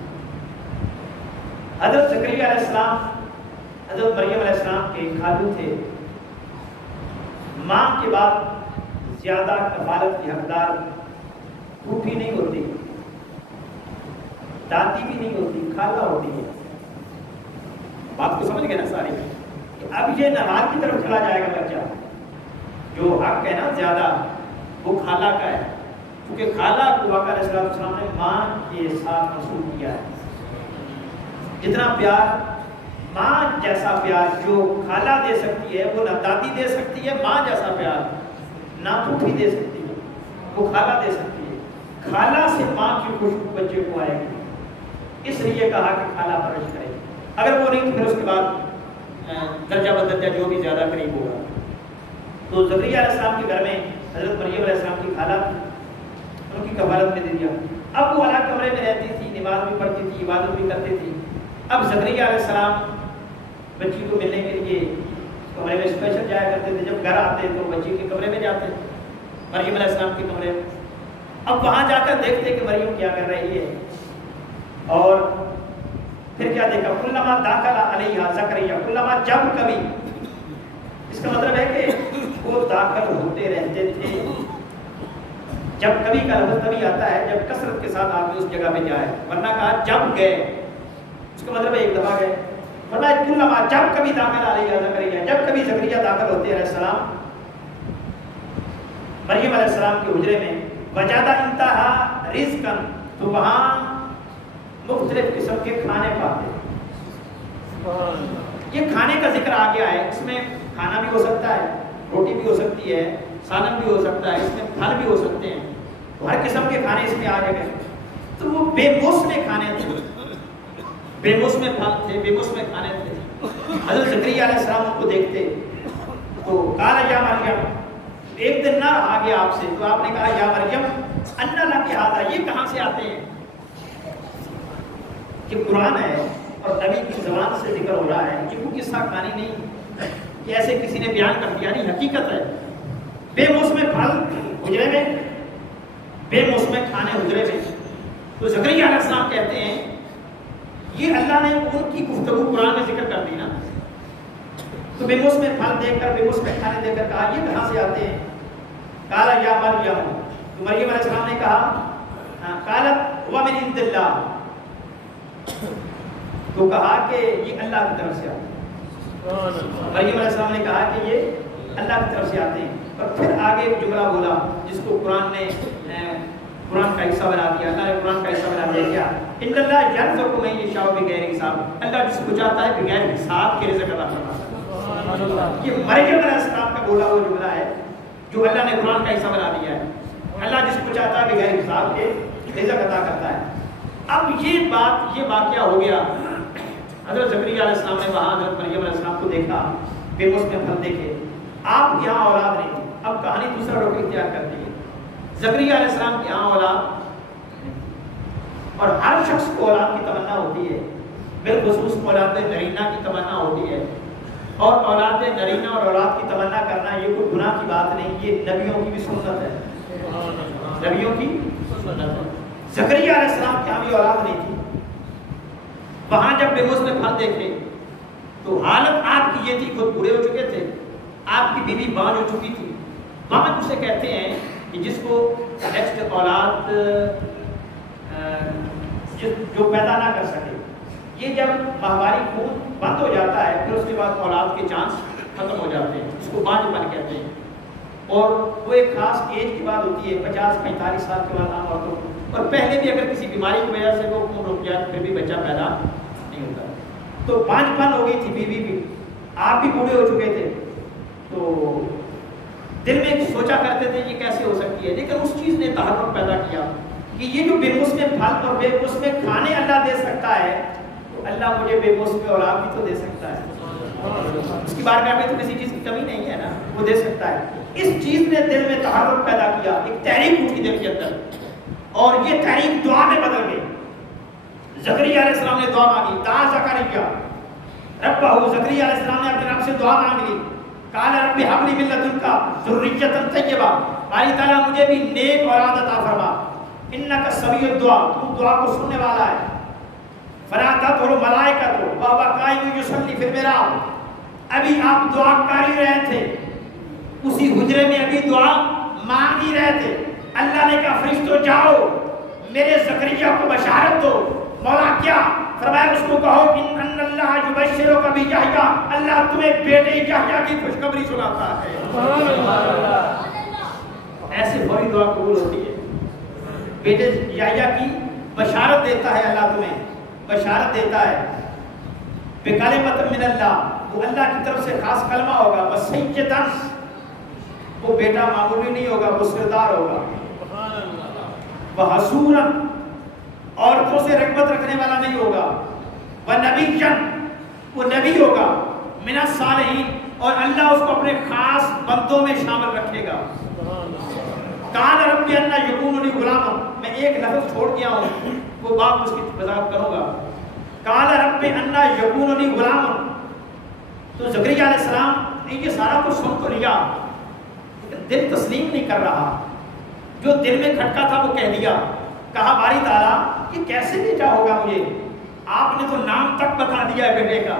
حضرت زکریا علیہ السلام حضرت مریم علیہ السلام کے خالو تھے، ماں کے بعد زیادہ کفالت کی حقدار پھوپھی نہیں ہوتی، دادی بھی نہیں ہوتی، خالہ ہوتی ہے۔ بات کو سمجھ گئے نا ساری؟ اب یہ نہال کی طرف چلا جائے گا بچہ، جو حق ہے نا زیادہ وہ خالہ کا ہے، کیونکہ خالہ کو آقا علیہ السلام نے ماں کے ساتھ منسوب کیا ہے۔ جتنا پیار ماں جیسا پیار جو خالہ دے سکتی ہے وہ نہ دادی دے سکتی ہے، ماں جیسا پیار نہ پھوپھی دے سکتی ہے، وہ خالہ دے سکتی ہے۔ خالہ سے ماں کی خوشبو بچے کو آئے گی، اس لیے کہا کہ خالہ پرورش کرے، اگر وہ نہیں تو پھر اس کے بعد درجہ بدرجہ جو بھی زیادہ قریب ہوگا۔ تو زکریا علیہ السلام کے گھر میں حضرت مریم علیہ السلام کی خالہ تھی، ان کی کفالت میں دے دیا۔ اب وہ الگ کمرے میں رہتی تھی، نماز بھی پڑھتی تھی، عبادت بھی کرتی تھی۔ اب زکریا علیہ السلام بچی کو ملنے کے لیے کمرے میں اسپیشل جایا کرتے تھے، جب گھر آتے تو بچی کے کمرے میں جاتے، مریم علیہ السلام کے کمرے میں۔ اب وہاں جا کر دیکھتے کہ مریم کیا کر رہی ہے، اور پھر کیا دیکھا، کلما داخل علیہا زکریا، کلما جب کبھی، اس کا مطلب ہے کہ وہ داخل ہوتے رہتے تھے۔ جب کبھی کا لفظ تبھی آتا ہے جب کثرت کے ساتھ آدمی اس جگہ پہ جائے، ورنہ کہا جب گئے، اس کا مطلب ہے ایک دفعہ گئے، ورنہ کلما جب کبھی داخل علیہا زکریا، جب کبھی زکریا داخل ہوتے علیہ السلام مریم علیہ السلام کے حجرے میں، وجدہ انتہا رزقا، تو وہاں مختلف قسم کے کھانے پاتے۔ یہ کھانے کا ذکر آ گیا ہے، اس میں کھانا بھی ہو سکتا ہے، روٹی بھی ہو سکتی ہے، سالن بھی ہو سکتا ہے، اس میں پھل بھی ہو سکتے ہیں، ہر قسم کے کھانے اس میں آ گئے۔ تو وہ بے موسم کھانے تھے، بے موسم پھل تھے، بے موسم کھانے تھے۔ حضرت زکریا علیہ السلام ان کو دیکھتے تو قال یا مریم، ایک دن نہ رہا گیا آپ سے، تو آپ نے کہا یا مریم انا لک ھذا، یہ کہاں سے آتے ہیں؟ کہ قرآن ہے اور نبی کی زبان سے ذکر ہو رہا ہے، یہ کوئی قصہ کہانی نہیں کہ ایسے کسی نے بیان کر دیا، نہیں، حقیقت ہے۔ بے موسم پھل حجرے میں، بے موسم کھانے حجرے میں۔ تو زکریا علیہ السلام کہتے ہیں یہ اللہ نے ان کی گفتگو قرآن میں ذکر کر دی نا، تو بے موسم پھل دیکھ کر، بے موسم کھانے دیکھ کر کہا یہ کہاں سے آتے ہیں؟ قال یا مریم، تو مریم علیہ السلام نے کہا قالت هو من عند اللہ، تو کہا کہ یہ اللہ کی طرف سے آتے ہیں۔ مریم علیہ السلام نے کہا کہ یہ اللہ کی طرف سے آتے ہیں، اور پھر آگے ایک جملہ بولا جس کو قرآن نے قرآن کا حصہ بنا دیا، اللہ نے قرآن کا حصہ بنا دیا کیا؟ ان اللہ یرزق من یشاء بغیر حساب، اللہ جس کو چاہتا ہے بغیر حساب کے رزق عطا فرماتا ہے۔ یہ مریم علیہ السلام کا بولا وہ جملہ ہے جو اللہ نے قرآن کا حصہ بنا دیا ہے، اللہ جس کو چاہتا ہے بغیر حساب کے رزق عطا کرتا ہے۔ اب یہ بات، یہ واقعہ ہو گیا، حضرت زکریا علیہ السلام نے وہاں حضرت مریم علیہ السلام کو دیکھا، بے موسم پھل دیکھے، آپ یہاں اولاد نہیں تھی۔ اب کہانی دوسرا رخ اختیار کرتی ہے، زکریا علیہ السلام کی یہاں اولاد، اور ہر شخص کو اولاد کی تمنا ہوتی ہے، بالخصوص اولاد نرینہ کی تمنا ہوتی ہے، اور اولاد نرینہ اور اولاد کی تمنا کرنا یہ کوئی گناہ کی بات نہیں، یہ نبیوں کی بھی سنت ہے، نبیوں کی سنت ہے۔ زکریا علیہ السلام کی یہاں بھی اولاد نہیں تھی، وہاں جب بے موسم پھل دیکھے تو حالت آپ کی یہ تھی، خود بوڑھے ہو چکے تھے، آپ کی بیوی بانجھ ہو چکی تھی۔ بانجھ اسے کہتے ہیں کہ جس کو نیکسٹ اولاد جو پیدا نہ کر سکے، یہ جب ماہواری خون بند ہو جاتا ہے پھر اس کے بعد اولاد کے چانس ختم ہو جاتے ہیں، اس کو بانجھ پن کہتے ہیں، اور وہ ایک خاص ایج کی بات ہوتی ہے، 50-45 سال کے بعد عام عورتوں کو، اور پہلے بھی اگر کسی بیماری کی وجہ سے وہ خون رک جائے پھر بھی بچہ پیدا نہیں ہوتا۔ تو بانجھ پن ہو گئی تھی بیوی بھی، آپ بھی بوڑھے ہو چکے تھے، تو دل میں سوچا کرتے تھے یہ کیسے ہو سکتی ہے، لیکن اس چیز نے تحرک پیدا کیا کہ یہ جو بے موسم پھل اور بے موسم کھانے اللہ دے سکتا ہے، تو اللہ مجھے بے موسم اولاد بھی تو دے سکتا ہے، اس کی بارگاہ میں تو کسی چیز کی کمی نہیں ہے نا، وہ دے سکتا ہے۔ اس چیز نے دل میں تحرک پیدا کیا، ایک تحریک اٹھی دل کے اندر، اور یہ تحریک دعا میں بدل گئی۔ زکریا علیہ السلام نے دعا مانگی، دعا زکریا ربہ، زکریا علیہ السلام نے اپنے رب سے دعا مانگ لی، قال رب هب لي من لدنك ذرية طيبة، باری تعالیٰ مجھے بھی نیک اولاد عطا فرما، انك سمیع الدعاء، تو دعا کو سننے والا ہے۔ فنادته الملائکۃ وهو قائم یصلی فی المحراب، ابھی آپ دعا کر ہی رہے تھے، اسی حجرے میں ابھی دعا مانگ ہی رہے تھے، اللہ نے کہا فرشتوں جاؤ میرے زکریا کو بشارت دو۔ مولا کیا فرمایا؟ اس کو کہو ان اللہ یبشرک بیحییٰ، اللہ تمہیں بیٹے یحییٰ کی خوشخبری سناتا ہے۔ ایسے فوری دعا قبول ہوتی ہے، بیٹے یحییٰ کی بشارت دیتا ہے اللہ، تمہیں بشارت دیتا ہے بکلمۃ من اللہ، وہ اللہ کی طرف سے خاص کلمہ ہوگا، وسیداً، وہ بیٹا معمولی نہیں ہوگا، وہ سردار ہوگا، وحصوراً، عورتوں سے رغبت رکھنے والا نہیں ہوگا، ونبیًّا، وہ نبی ہوگا، من الصالحین، اور اللہ اس کو اپنے خاص بندوں میں شامل رکھے گا۔ قال رب ان یکون لی غلام، میں ایک لفظ چھوڑ گیا ہوں، وہ بات اس کی وضاحت کروں گا۔ قال رب ان یکون لی غلام، تو زکریا علیہ السلام نے یہ سارا کچھ سن تو لیا، لیکن دل تسلیم نہیں کر رہا، جو دل میں کھٹکا تھا وہ کہہ دیا۔ کہا باری تعالیٰ یہ کیسے بیٹا ہوگا مجھے؟ آپ نے تو نام تک بتا دیا ہے بیٹے کا،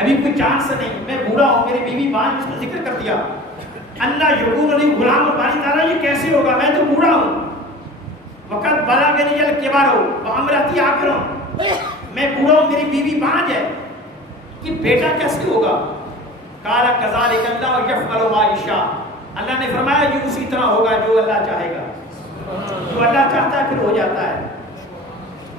ابھی کوئی چانس نہیں، میں بوڑھا ہوں، میری بیوی بان، اس کا ذکر کر دیا۔ اللہ یکون لی غلام، باری تعالیٰ یہ کیسے ہوگا، میں تو بوڑھا ہوں، وقت بلغنی الکبر وامرأتی عاقر، میں بوڑھا ہوں، میری بیوی بانج ہے، یہ بیٹا کیسے ہوگا؟ قال کذالک اللہ یفعل ما یشاء، اللہ نے فرمایا یہ اسی طرح ہوگا جو اللہ چاہے گا، جو اللہ چاہتا ہے پھر ہو جاتا ہے،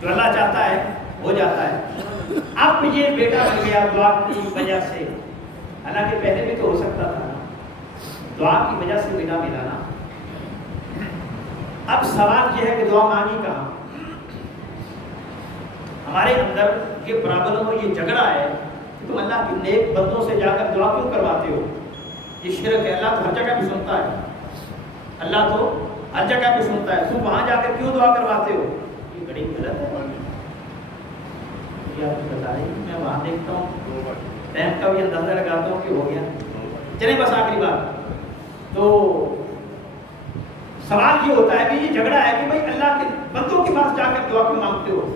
جو اللہ چاہتا ہے ہو جاتا ہے۔ اب یہ بیٹا بن گیا دعا کی وجہ سے، حالانکہ پہلے بھی تو ہو سکتا تھا، دعا کی وجہ سے بیٹا ملا نا۔ اب سوال یہ ہے کہ دعا مانگی کہاں؟ ہمارے اندر یہ پرابلم اور یہ جھگڑا ہے کہ تم اللہ کے نیک بندوں سے جا کر دعا کیوں کرواتے ہو؟ یہ شرک ہے، اللہ تو ہر جگہ پہ سنتا ہے، اللہ تو ہر جگہ پہ سنتا ہے، تم وہاں جا کر کیوں دعا کرواتے ہو؟ یہ بڑی غلط ہے۔ یہ آپ کو بتا رہی میں وہاں دیکھتا ہوں، ٹائم کا بھی اندازہ لگاتا ہوں کہ ہو گیا۔ چلیں بس آخری بات، تو سوال یہ ہوتا ہے کہ یہ جھگڑا ہے کہ بھائی اللہ کے بندوں کے پاس جا کر دعا کیوں مانگتے ہو؟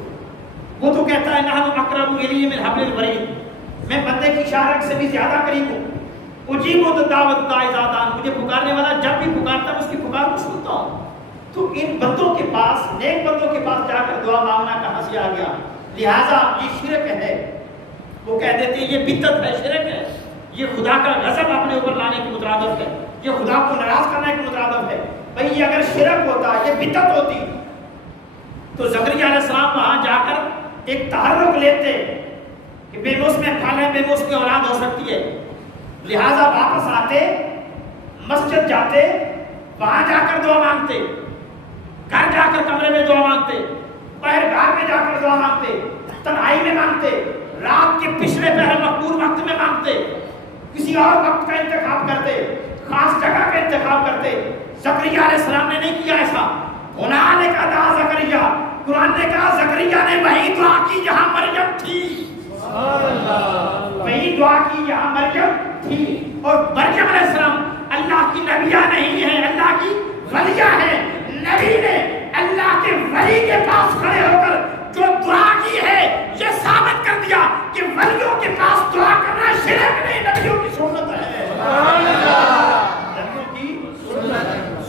وہ تو کہتا ہے نحن اقرب الیہ من حبل الورید، میں بندے کی شاخ سے بھی زیادہ قریب ہوں، اجیب دعوت الداع اذا دعان، مجھے پکارنے والا جب بھی پکارتا ہے اس کی پکار کو سنتا ہوں۔ تو ان بندوں کے پاس، نیک بندوں کے پاس جا کر دعا مانگنا کہاں سے آ گیا؟ لہٰذا یہ شرک ہے۔ وہ کہہ دیتے ہیں یہ بدعت ہے، شرک ہے، یہ خدا کا غضب اپنے اوپر لانے کی مترادف ہے، یہ خدا کو ناراض کرنے کی مترادف ہے۔ بھئی یہ اگر شرک ہوتا، یہ بدعت ہوتی، تو زکریا علیہ السلام وہاں جا کر ایک تحرک لیتے کہ بے موس میں کھالیں، بے موس کی اولاد ہو سکتی ہے، لہٰذا واپس آتے، مسجد جاتے، وہاں جا کر دعا مانگتے، گھر جا کر کمرے میں دعا مانگتے، پہرگاہ میں جا کر دعا مانگتے، تنہائی میں مانگتے، رات کے پچھلے پہر مقبول وقت میں مانگتے، کسی اور وقت کا انتخاب کرتے، خاص جگہ کا انتخاب کرتے۔ زکریا علیہ السلام نے نہیں کیا ایسا۔ ہنالک دعا زکریا، قرآن نے کہا زکریا نے وہی دعا کی جہاں مریم تھی، وہی دعا کی جہاں مریم تھی۔ اور مریم علیہ السلام اللہ کی نبیہ نہیں ہے، اللہ کی ولیہ ہے۔ نبی نے اللہ کے ولی کے پاس کھڑے ہو کر جو دعا کی ہے یہ ثابت کر دیا کہ ولیوں کے پاس دعا کرنا شرک نہیں، نبیوں کی سنت ہے، نبیوں کی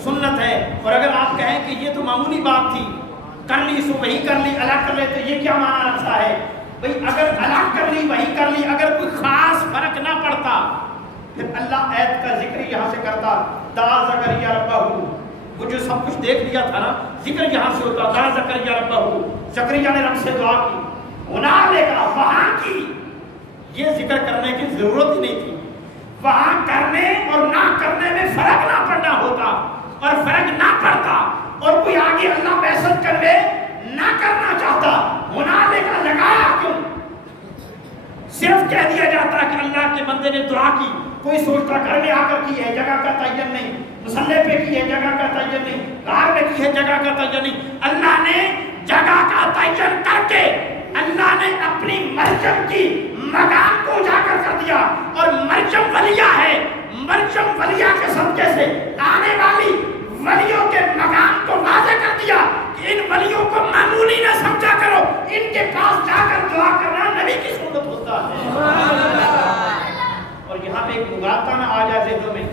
سنت ہے۔ اور اگر آپ کہیں کہ یہ تو معمولی بات تھی، کر لی سو وہی کر لی، الگ کر لے، تو یہ کیا معنی رکھتا ہے؟ بھئی اگر الگ کر لی وہی کر لی، اگر کوئی خاص فرق نہ پڑتا پھر اللہ ایت کا ذکر یہاں سے کرتا، دعا زکریا ربہ، وہ جو سب کچھ دیکھ لیا تھا نا، ذکر یہاں سے ہوتا، دعا زکریا ربہ، زکریا نے رب سے دعا کی، ہنالک وہاں کی، یہ ذکر کرنے کی ضرورت ہی نہیں تھی۔ وہاں کرنے اور نہ کرنے میں فرق نہ پڑنا ہوتا، اور فرق نہ پڑتا اور کوئی آگے اللہ بحثت کروے نہ کرنا چاہتا، ہنالک لگایا کیوں؟ صرف کہہ دیا جاتا کہ اللہ کے بندے نے دعا کی، کوئی سوچتا گھر میں آ کر کی ہے، جگہ کا تعین نہیں، مسلح پہ کی ہے، جگہ کا تعین نہیں، غار میں کی ہے، جگہ کا تعین نہیں۔ اللہ نے جگہ کا تعین کر کے اللہ نے اپنی مریم کی مقام کو اجاگر کر دیا، اور مریم ولیہ ہے، مریم ولیہ کے صدقے سے آنے والی ولیوں کے مقام کو واضح کر دیا کہ ان ولیوں کو معمولی نہ سمجھا کرو، ان کے پاس جا کر دعا کرنا نبی کی سنت ہوتا ہے۔ اور یہاں پہ ایک مغالطہ نہ آ جائے ذہنوں میں،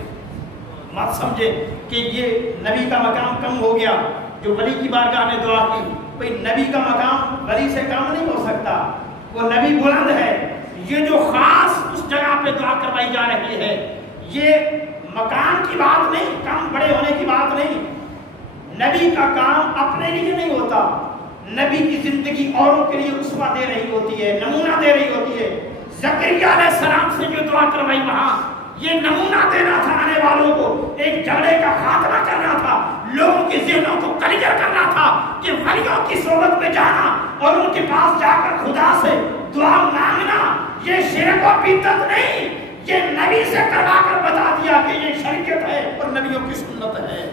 مت سمجھے کہ یہ نبی کا مقام کم ہو گیا، جو ولی کی بارگاہ میں دعا کی، بھئی نبی کا مقام ولی سے کم نہیں ہو سکتا، وہ نبی بلند ہے۔ یہ جو خاص اس جگہ پہ دعا کروائی جا رہی ہے، یہ مقام کی بات نہیں، کم بڑے ہونے کی بات نہیں۔ نبی کا کام اپنے لیے نہیں ہوتا، نبی کی زندگی اوروں کے لیے اسوہ دے رہی ہوتی ہے، نمونہ دے رہی ہوتی ہے۔ زکریا علیہ السلام سے جو دعا کروائی وہاں، یہ نمونہ دینا تھا آنے والوں کو، ایک جھگڑے کا خاتمہ کرنا تھا، لوگوں کے ذہنوں کو کلیئر کرنا تھا کہ ولیوں کی صحبت میں جانا اور ان کے پاس جا کر خدا سے دعا مانگنا یہ شرک و بدعت نہیں، یہ نبی سے کروا کر بتا دیا کہ یہ شریعت ہے اور نبیوں کی سنت ہے۔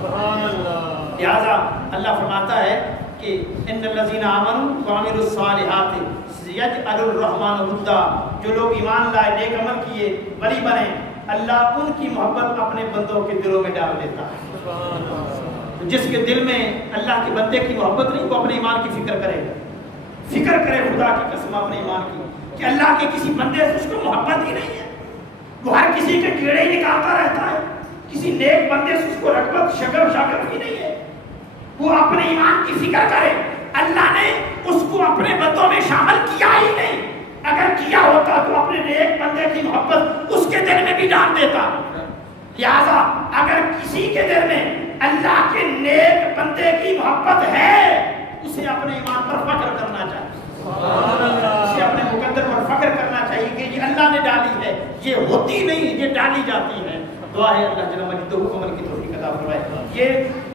سبحان اللہ۔ لہذا اللہ فرماتا ہے کہ ان الذین آمنوا وعملوا الصالحات یجعل الرحمن ودا، جو لوگ ایمان لائے، نیک عمل کیے، ولی بنے، اللہ ان کی محبت اپنے بندوں کے دلوں میں ڈال دیتا ہے۔ جس کے دل میں اللہ کے بندے کی محبت نہیں، وہ اپنے ایمان کی فکر کرے، فکر کرے خدا کی قسم اپنے ایمان کی کہ اللہ کے کسی بندے سے اس کو محبت ہی نہیں ہے، وہ ہر کسی کے کیڑے ہی نکالتا رہتا ہے، کسی نیک بندے سے اس کو رغبت شغف ہی نہیں ہے، وہ اپنے ایمان کی فکر کرے۔ اللہ نے اس کو اپنے بندوں میں شامل کیا ہی نہیں، اگر کیا ہوتا تو اپنے نیک بندے کی محبت اس کے دل میں بھی ڈال دیتا۔ لہذا اگر کسی کے دل میں اللہ کے نیک بندے کی محبت ہے، اسے اپنے ایمان پر فخر کرنا چاہیے، اسے اپنے مقدر پر فخر کرنا چاہیے کہ یہ اللہ نے ڈالی ہے، یہ ہوتی نہیں، یہ ڈالی جاتی ہے۔ دعا ہے اللہ جل مجدہ عمل کی توفیق عطا فرمائے۔ یہ